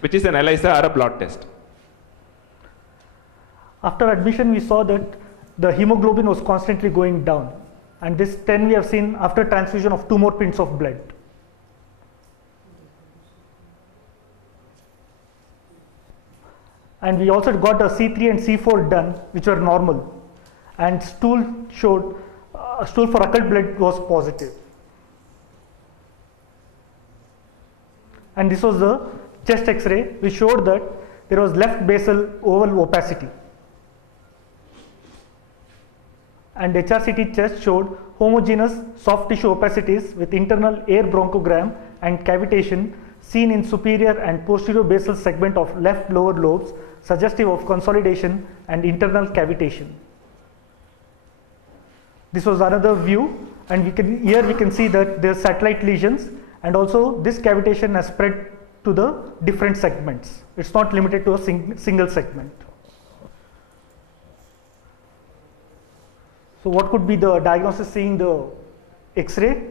which is an ELISA or a blot test. After admission, we saw that the hemoglobin was constantly going down, and this 10 we have seen after transfusion of 2 more pints of blood. And we also got a C3 and C4 done, which were normal, and stool showed stool for occult blood was positive. And this was the chest X-ray, which showed that there was left basal oval opacity. And HRCT chest showed homogeneous soft tissue opacities with internal air bronchogram and cavitation seen in superior and posterior basal segment of left lower lobes, suggestive of consolidation and internal cavitation. This was another view, and here we can see that there are satellite lesions, and also this cavitation has spread to the different segments. It's not limited to a single segment. So what could be the diagnosis seeing the X-ray?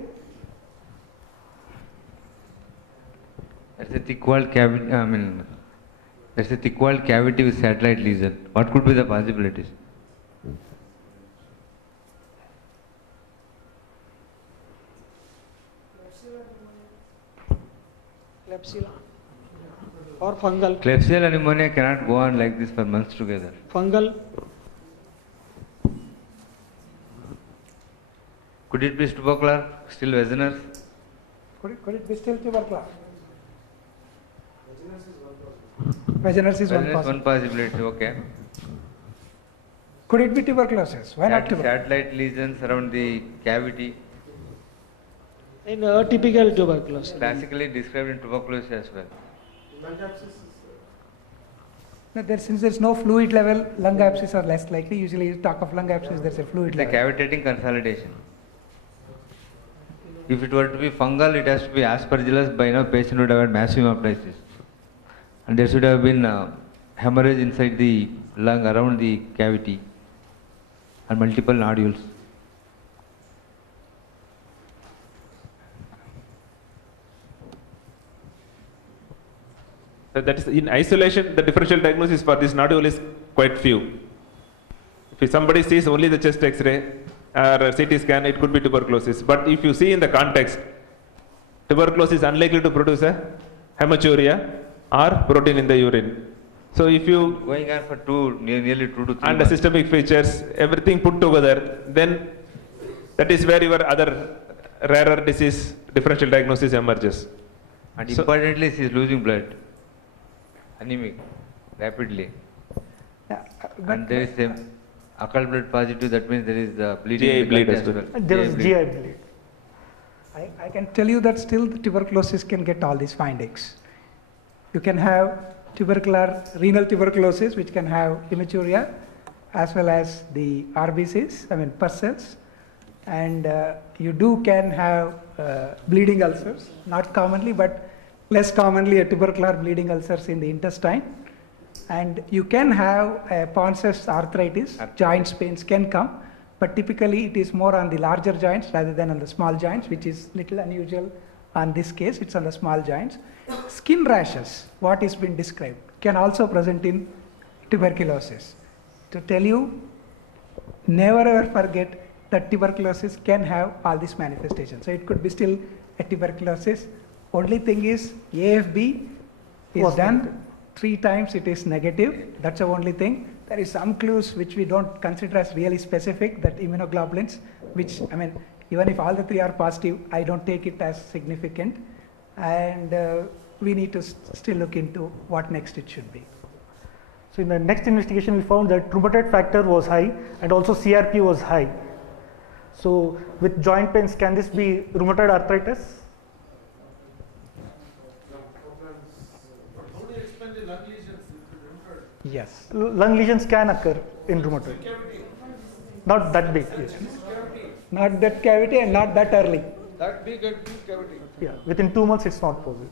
That's a thick walled cavity. That's a thick walled cavity with satellite lesion. What could be the possibilities? Klebsiella or fungal. Klebsiella pneumonia cannot go on like this for months together. Fungal. Could it be tubercular, still vaginal? Could it be still tubercular? Vaginals is one possibility, okay. Could it be tuberculosis? Why not tuberculosis? Satellite lesions around the cavity. In atypical tuberculosis. Classically described in tuberculosis as well. No, since there's no fluid level, lung abscess are less likely. Usually you talk of lung abscess, there's a fluid level. The cavitating consolidation. If it were to be fungal, it has to be aspergillus. By now, patient would have had massive hemoptysis, and there should have been hemorrhage inside the lung around the cavity and multiple nodules. So that is in isolation. The differential diagnosis for this nodule is quite few. If somebody sees only the chest X-ray or a CT scan, it could be tuberculosis. But if you see in the context, tuberculosis is unlikely to produce a hematuria, or protein in the urine. So if you going on for nearly 2 to 3 and the months. systemic features, everything put together, then that is where your other rarer disease differential diagnosis emerges. And importantly, she is losing blood, anemic, rapidly. And there is a occult blood positive, that means there is bleeding GI in the bleed gut as well. There is GI bleed. I can tell you that still the tuberculosis can get all these findings. You can have renal tuberculosis, which can have hematuria, as well as the RBCs, I mean pus cells, and you can have bleeding ulcers, not commonly, but less commonly a tubercular bleeding ulcers in the intestine. And you can have Ponson's arthritis, joints pains can come, but typically it is more on the larger joints rather than on the small joints, which is little unusual on this case, it's on the small joints. Skin rashes, what is been described, can also present in tuberculosis. To tell you, never ever forget that tuberculosis can have all these manifestations. So it could be still a tuberculosis. Only thing is AFB is done 3 times, it is negative. That's the only thing. There is some clues which we don't consider as really specific, that immunoglobulins, which, I mean, even if all the 3 are positive, I don't take it as significant. And we need to still look into what next it should be. So in the next investigation, we found that rheumatoid factor was high and also CRP was high. So with joint pains, can this be rheumatoid arthritis? How do you explain the lung lesions in rheumatoid? Yes. Lung lesions can occur in rheumatoid. Not that big. Yes. Not that cavity and not that early. That big and deep cavity. Yeah, within 2 months it's not possible.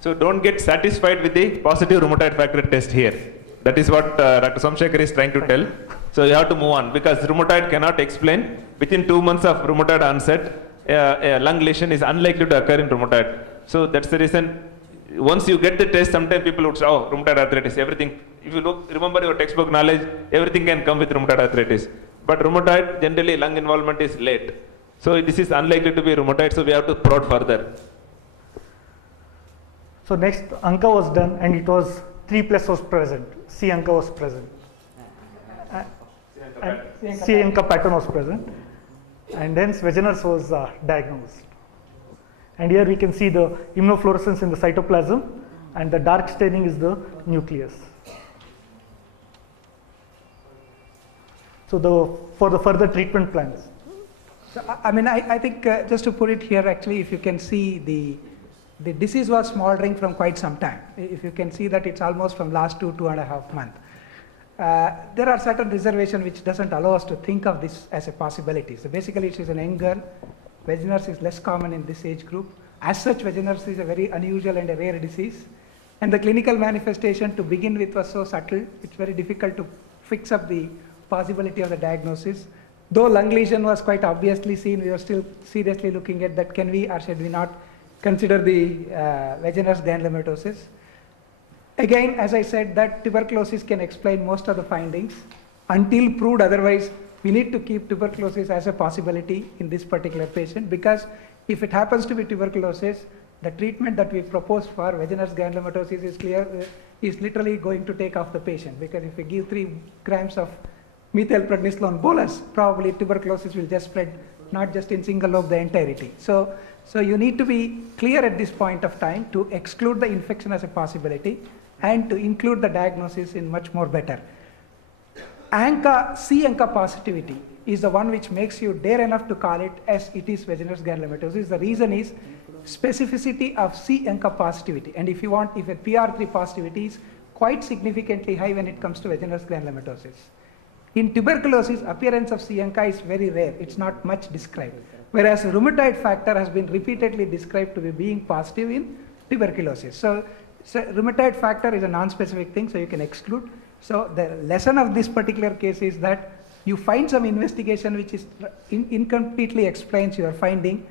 So don't get satisfied with the positive rheumatoid factor test here. That is what Dr. Somashekar is trying to tell. So you have to move on, because rheumatoid cannot explain. Within 2 months of rheumatoid onset, a lung lesion is unlikely to occur in rheumatoid. So that's the reason. Once you get the test, sometimes people would say, oh, rheumatoid arthritis, everything. If you remember your textbook knowledge, everything can come with rheumatoid arthritis. But rheumatoid, generally lung involvement is late. So this is unlikely to be rheumatoid, so we have to prod further. So next, ANCA was done and it was 3+ was present. C ANCA was present. And C ANCA pattern was present. And hence Wegener's was diagnosed. And here we can see the immunofluorescence in the cytoplasm, and the dark staining is the nucleus. So for the further treatment plans. So, I mean, I think just to put it here, actually, if you can see the disease was smoldering from quite some time. If you can see that it's almost from last 2.5 months. There are certain reservations which doesn't allow us to think of this as a possibility. So basically it is an young girl. Wegener's is less common in this age group. As such, Wegener's is a very unusual and a rare disease. And the clinical manifestation to begin with was so subtle, it's very difficult to fix up the possibility of the diagnosis. Though lung lesion was quite obviously seen, we are still seriously looking at that. Can we or should we not consider the Wegener's granulomatosis? Again, as I said, that tuberculosis can explain most of the findings. Until proved otherwise, we need to keep tuberculosis as a possibility in this particular patient, because if it happens to be tuberculosis, the treatment that we propose for Wegener's granulomatosis is literally going to take off the patient, because if we give 3 grams of methylprednisolone bolus, probably tuberculosis will just spread, not just in single lobe, the entirety. So you need to be clear at this point of time to exclude the infection as a possibility and to include the diagnosis in much more better. C ANCA positivity is the one which makes you dare enough to call it as it is Wegener's granulomatosis. The reason is specificity of C ANCA positivity. And if you want, if a PR3 positivity is quite significantly high when it comes to Wegener's granulomatosis. In tuberculosis, appearance of C ANCA is very rare. It's not much described. Whereas rheumatoid factor has been repeatedly described to be being positive in tuberculosis. So rheumatoid factor is a non-specific thing, so you can exclude. So the lesson of this particular case is that you find some investigation which is incompletely explains your finding.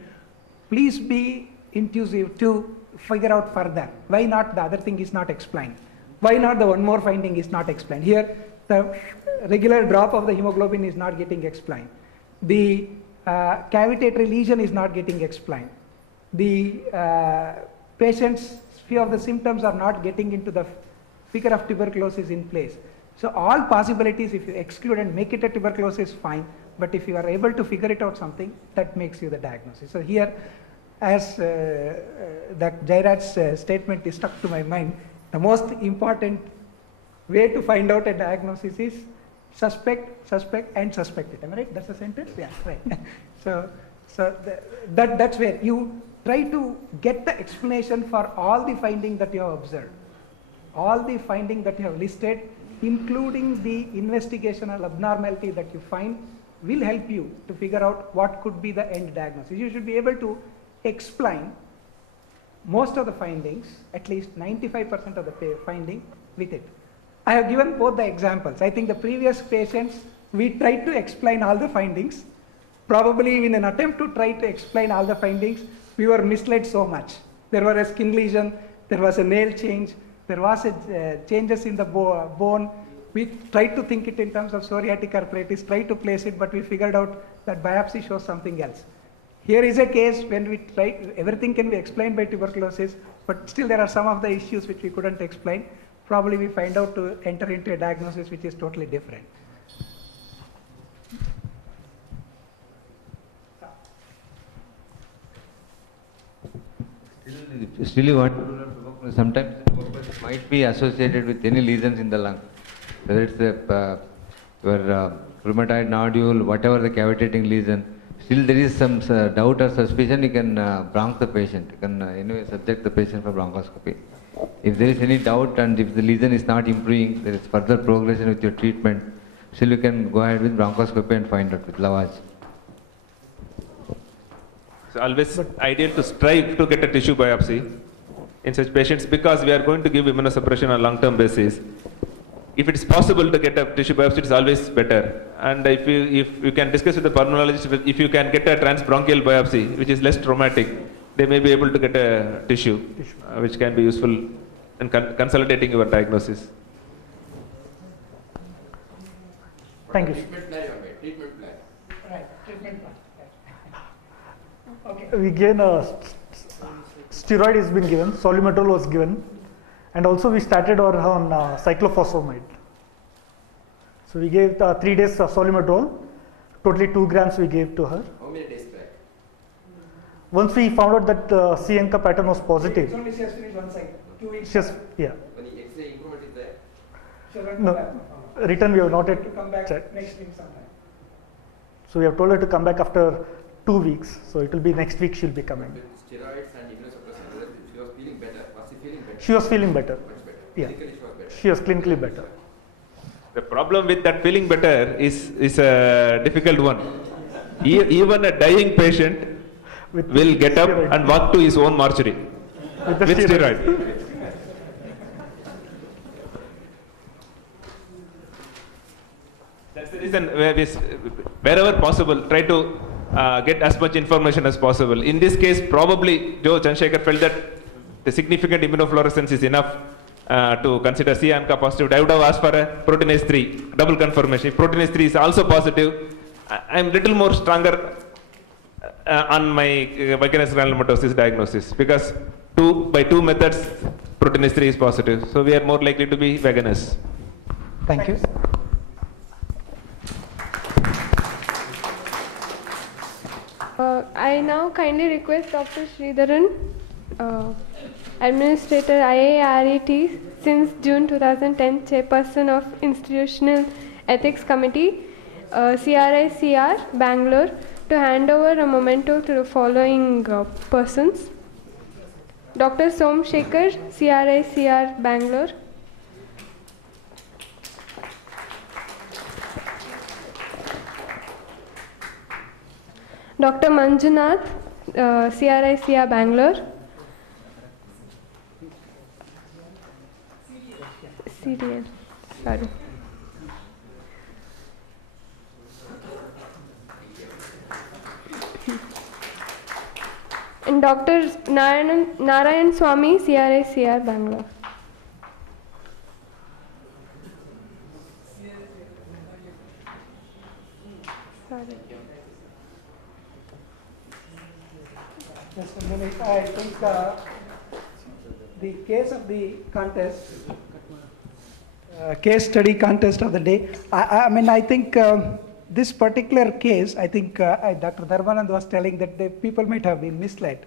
Please be intuitive to figure out further. Why not the other thing is not explained? Why not the one more finding is not explained? Here, the regular drop of the hemoglobin is not getting explained. The cavitatory lesion is not getting explained. The patient's few of the symptoms are not getting into the figure of tuberculosis in place. So all possibilities, if you exclude and make it a tuberculosis, fine. But if you are able to figure it out something, that makes you the diagnosis. So here, as that Jairat's statement is stuck to my mind, the most important way to find out a diagnosis is suspect, suspect, and suspect it. Am I right? That's a sentence? Yeah, right. so that's where you try to get the explanation for all the findings that you have observed. All the findings that you have listed, including the investigational abnormality that you find, will help you to figure out what could be the end diagnosis. You should be able to explain most of the findings, at least 95% of the finding with it. I have given both the examples. I think the previous patients, we tried to explain all the findings. Probably in an attempt to try to explain all the findings, we were misled so much. There was a skin lesion, there was a nail change, there was changes in the bone. We tried to think it in terms of psoriatic arthritis, tried to place it, but we figured out that biopsy shows something else. Here is a case when we try, everything can be explained by tuberculosis, but still there are some of the issues which we couldn't explain. Probably we find out to enter into a diagnosis which is totally different. Still you want to rule out tuberculosis. Sometimes tuberculosis might be associated with any lesions in the lung, whether it's your rheumatoid nodule, whatever the cavitating lesion. Still there is some doubt or suspicion, you can bronch the patient. You can anyway subject the patient for bronchoscopy. If there is any doubt and if the lesion is not improving, there is further progression with your treatment, still you can go ahead with bronchoscopy and find out with lavage. So always ideal to strive to get a tissue biopsy in such patients, because we are going to give immunosuppression on a long-term basis. If it is possible to get a tissue biopsy, it is always better. And if you can discuss with the pulmonologist, if you can get a transbronchial biopsy, which is less traumatic, they may be able to get a tissue, which can be useful in consolidating your diagnosis. Thank you. Treatment plan, treatment plan. Right, treatment plan. Okay. We gave steroid has been given, Solumetrol was given, and also we started on cyclophosphamide. So we gave 3 days of Solumetrol, totally 2 grams we gave to her. How many days back? Once we found out that the C-ANCA pattern was positive. It's only she has finished one cycle, 2 weeks. Yeah. When the X-ray improvement is there? She has No, return we have not yet to come back checked. next week sometime. So we have told her to come back after 2 weeks. So it will be next week she'll be coming. With steroids and immunosuppressants, she was feeling better. Was she feeling better? She was feeling better. Much better. Yeah. Clinically she was better. She was clinically better. The problem with that feeling better is a difficult one. Even a dying patient will get up and walk to his own mortuary with steroid. That's the reason wherever possible, try to get as much information as possible. In this case, probably Joe Somashekar felt that the significant immunofluorescence is enough to consider C-ANCA positive. I would have asked for a proteinase 3, double confirmation. If proteinase 3 is also positive, I am little more stronger on my vicarious granulomatosis diagnosis, because by two methods, proteinase 3 is positive. So we are more likely to be veganous. Thank you. I now kindly request Dr. Sridharan, Administrator IARET since June 2010, Chairperson of Institutional Ethics Committee, CRICR, Bangalore, to hand over a memento to the following persons. Dr. Somashekar, CRICR, Bangalore. Dr. Manjunath, CRICR, Bangalore. CDL, sorry. And Dr. Narayan Swami, CRICR, Bangalore. Sorry. Just a minute. I think the case of the contest, case study contest of the day. I think this particular case, I think Dr. Dharmanand was telling that the people might have been misled.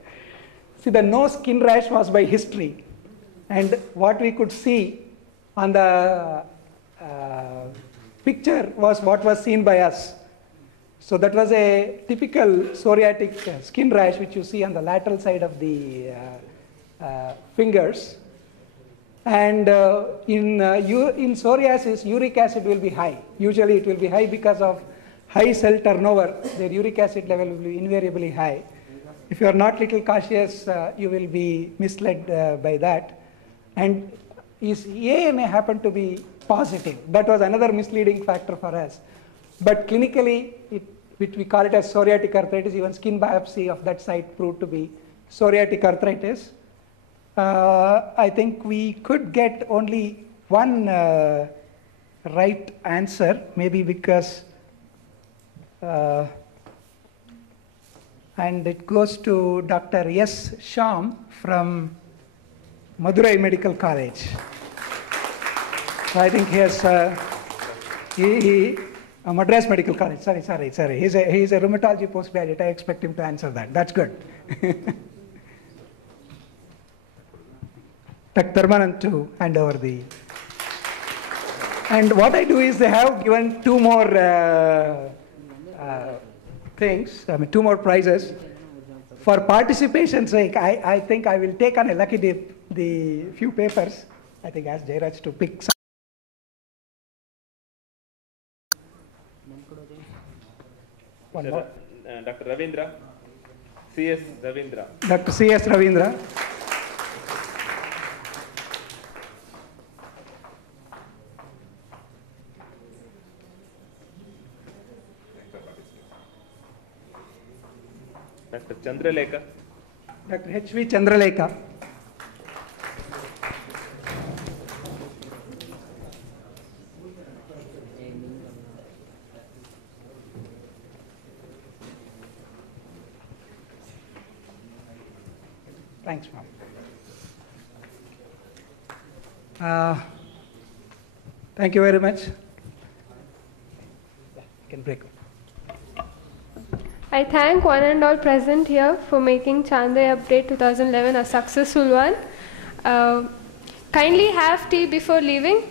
See, the no skin rash was by history, and what we could see on the picture was what was seen by us. So that was a typical psoriatic skin rash which you see on the lateral side of the fingers. And in psoriasis, uric acid will be high. Usually it will be high because of high cell turnover. Their uric acid level will be invariably high. If you are not little cautious, you will be misled by that. And his ANA happened to be positive. That was another misleading factor for us. But clinically, we call it as psoriatic arthritis. Even skin biopsy of that site proved to be psoriatic arthritis. I think we could get only one right answer, maybe because, and it goes to Dr. S. Shyam from Madurai Medical College. So I think he has, Madras Medical College, sorry. He's a rheumatology postgraduate. I expect him to answer that. That's good. Dr. Dharmanand to hand over the. And what I do is they have given two more things, two more prizes. For participation's sake, I think I will take on a lucky dip the few papers. I think ask Jairaj to pick some. One more. Dr. Ravindra, C.S. Ravindra. Dr. C.S. Ravindra. Dr. Chandralekha. Dr. H.V. Chandralekha. Thanks, ma'am. Thank you very much. Yeah, you can break. I thank one and all present here for making Chanday Update 2011 a successful one. Kindly have tea before leaving.